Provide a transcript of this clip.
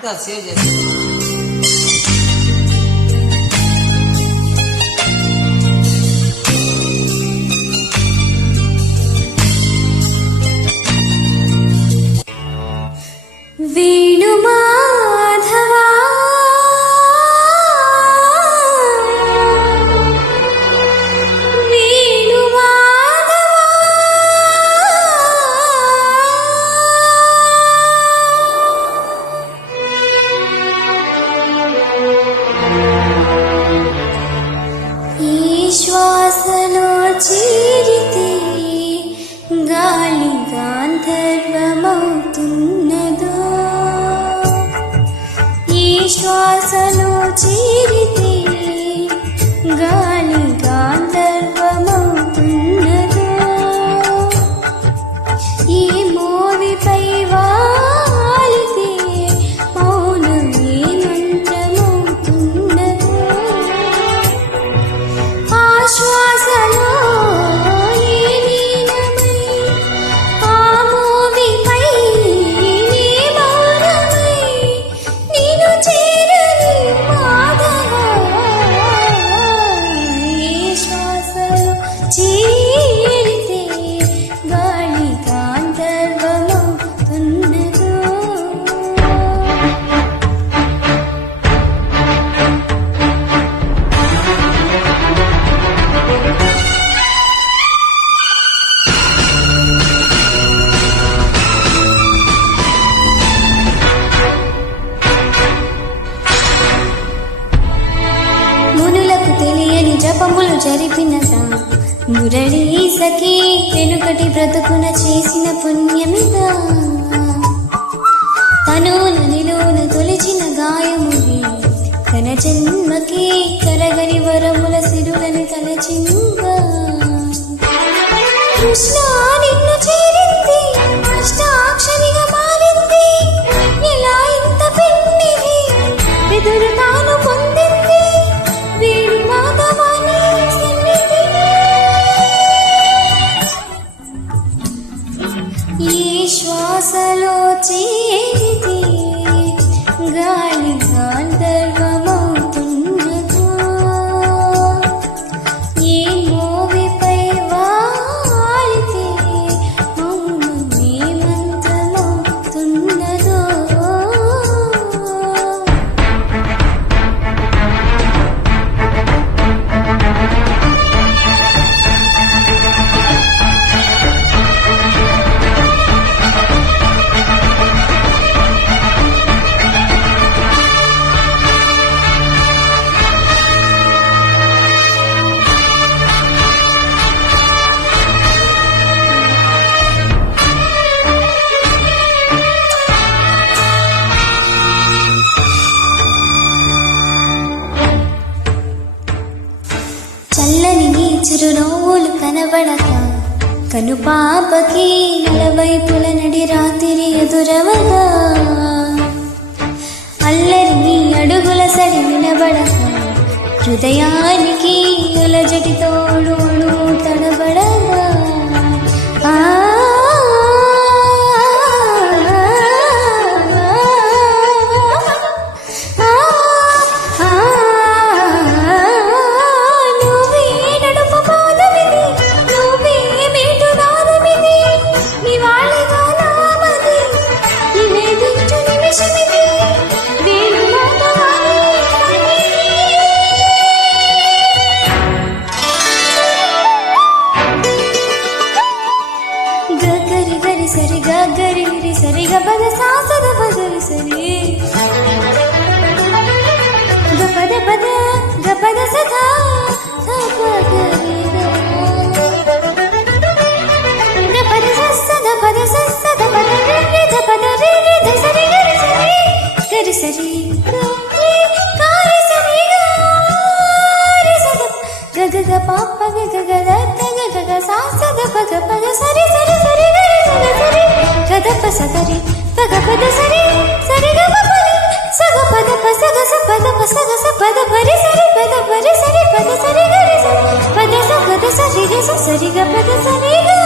ఇంకా సేవ్ చేస్తాను. శ్వాసలో చేరితే గాలి గాంధర్వమవుతున్నదో, ఈ శ్వాసలో చేరితే గాలి గాంధర్వమవుతున్నదో, ఈ మోవిపై వాలితే మౌనమే మంత్రమవుతున్నదో, శ్వాసలో లీనమై ఆ మోవిపై నీ మౌనమై నిన్ను చేరని మాధవా, ఈ శ్వాసలో చేరితే గాలి గాంధర్వమవుతున్నదో. మునులకు తెలియని జపములు జరిపినదా, మురళీ సఖీ వెనుకటి బ్రతుకున చేసిన పుణ్యమిదా, తనున నిలువున తొలిచిన గాయముది తన జన్మకి కరగని వరముల సిరులని తలచిందా. కృష్ణ నిన్ను చేరింది అష్టాక్షరిగా మారింది, ఎలా ఇంత పెన్నిది ఎదురు తాను పొందింది వేణు మాధవాని సన్నిధి. ఈ శ్వాసలో చేరితే గాలి గాంధర్వమవుతున్నదో, ఈ మోవిపై వాలితే మౌనమే మంత్రమవుతున్నదో. చల్లని నీ చిరునవ్వులు కనబడక కనుపాపకి నలవైపుల నడి రాత్రి ఎదురవగా, అల్లరి నీ అడుగుల సరి వినబడక హృదయానికి ఉలజటి తోడు తడబడగా, సరిగా గరి సరిగా పద సాసద పదరి సరి గపద పద గపద సదా గపద సస్సద పద సస్సద పద రిద పద రిద సరి గరి సరి కారి సరి గారి సద గగ గ పాప గగ గ గ గ సాసద పద పద సరి సరి సరి గరి సరి గదప సగరి పగ పద సరి సరి గ పద సగ పద పసగ స పద పసగ స పద పరి సరి పద పరి సరి పద సరి గరి సరి పద స గద సరి గ సరి గ పద సరి గ